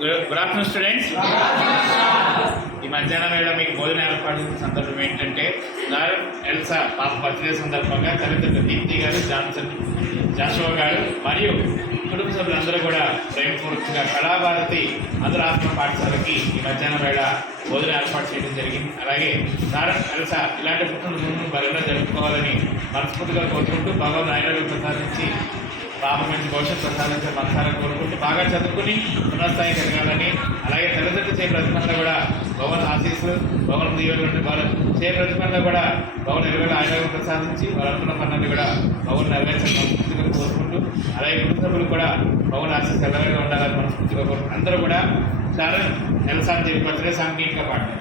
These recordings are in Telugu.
Good afternoon students. ఈ మధ్యాహ్నం వేళ మీకు భోజన ఏర్పాటు చేసిన సందర్భం ఏంటంటే ఎల్సా పాప బర్త్డే సందర్భంగా తల్లిదండ్రులు దీప్తి గారు, జాషువా గారు మరియు కుటుంబ సభ్యులందరూ కూడా ప్రేమపూర్వకంగా కళాభారతి అంతరాత్మ పాఠశాలకి ఈ మధ్యాహ్నం వేళ భోజన ఏర్పాటు చేయడం జరిగింది. అలాగే ఎల్సా ఇలాంటి పుట్టిన ముందు బలంగా జరుపుకోవాలని మనస్ఫూర్తిగా కోరుకుంటూ భగవాన్ ఆయుర్వేదం ప్రసాదించి పాప మంచి భవిష్యత్తు ప్రసాదించే మనసాలను కోరుకుంటూ బాగా చదువుకుని ఉన్నతస్థాయి ఎదగాలని, అలాగే తల్లిదండ్రులు చే ప్రతిఫలంలో కూడా భవన్ ఆశీస్సులు భవన్ దీవెనలు వారు చే ప్రతిఫలంలో కూడా భవన్ ఎరువుల ఆయుర్వేదం ప్రసాదించి వారు అనుకున్న పనులను కూడా భవన్ నెరవేర్చాలని మనస్ఫూర్తిగా కోరుకుంటూ, అలాగే కుటుంబ సభ్యులు కూడా భవన్ ఆశీస్సు ఎల్లవేళ ఉండాలని మనస్ఫూర్తిగా కోరుకుంటూ అందరూ కూడా సార్ ఎల్సా చెప్పి బర్త్డే సాంగ్ నీట్గా పాడారు.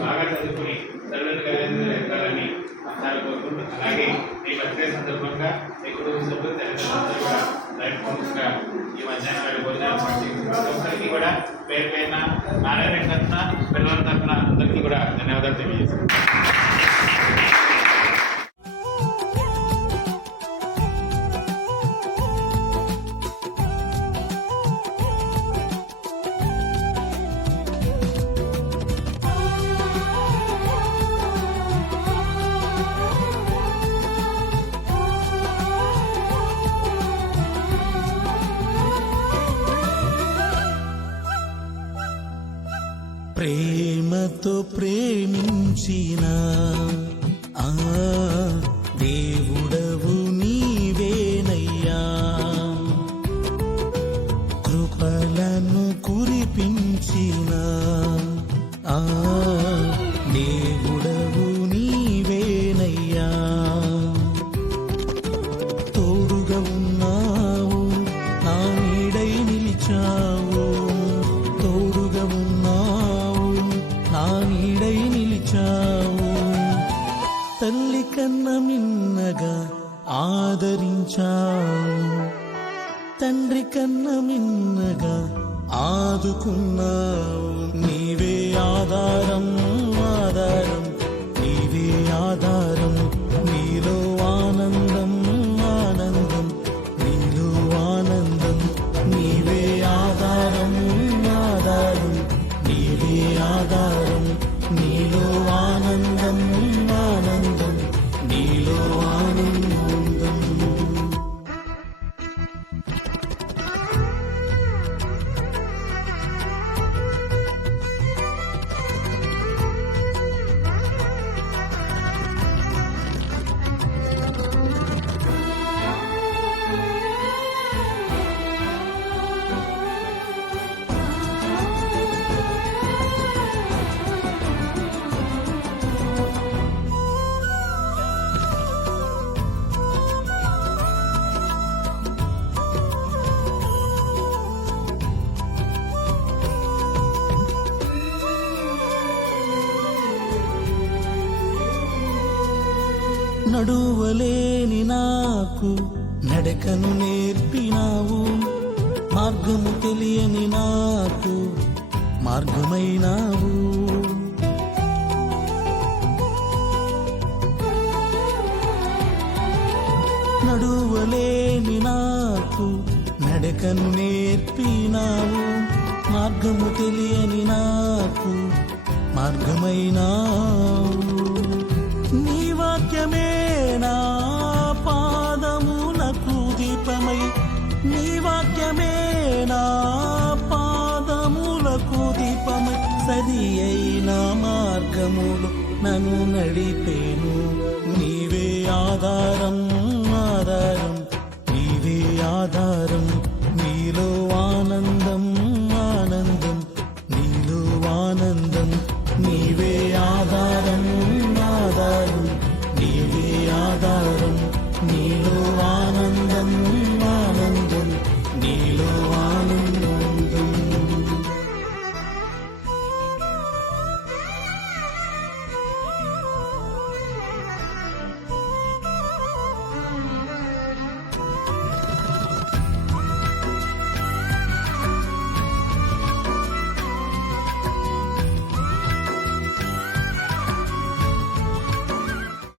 బాగా చదువుకుని తల్లిదండ్రులు ఎదగాలని అంశాలు కోరుకుంటూ, అలాగే ఈ బర్త్డే సందర్భంగా మీ కుటుంబ సభ్యులు తల్లిదండ్రులు కూడా లైఫ్ ఫోన్స్గా ఈ మధ్యాహ్నం భోజనాలు పాటించి కూడా పేరు పైన నారాయణ తరఫున పిల్లల తరఫున అందరికీ కూడా ధన్యవాదాలు తెలియజేస్తాను. ప్రేమతో ప్రేమించిన ఆ దేవుడవు నీవేనయ్యా, కృపలను కురిపించిన ఆ దేవుడవు నీవేనయ్యా, తోడుగా ఉన్నావు నా నీడై నిలిచావు, తోడుగా ఉన్నావు నా నీడై నిలిచావు, తల్లి కన్న మిన్నగా ఆదరించావు, తండ్రి కన్న మిన్నగా ఆదుకున్నావు, నీవే ఆధారం ఆధారం నీవే ఆధారం, నీలో ఆనందం ఆనందం నీలో ఆనందం, నీవే ఆధారం ఆధారం నీవే ఆధారం, నీలో ఆనందం ఆనందం నీలో ఆనందం. నడువలేని నాకు నడకను నేర్పినావు, మార్గము తెలియని నాకు మార్గమైనావు, నడువలేని నాకు నడకను నేర్పినావు, మార్గము తెలియని నాకు మార్గమైనావు, నీ వాక్యమే నా పాదములకు దీపమై, నీ వాక్యమే నా పాదములకు దీపమై, సరి అయిన మార్గములు నన్ను నడిపేను, నీవే ఆధారం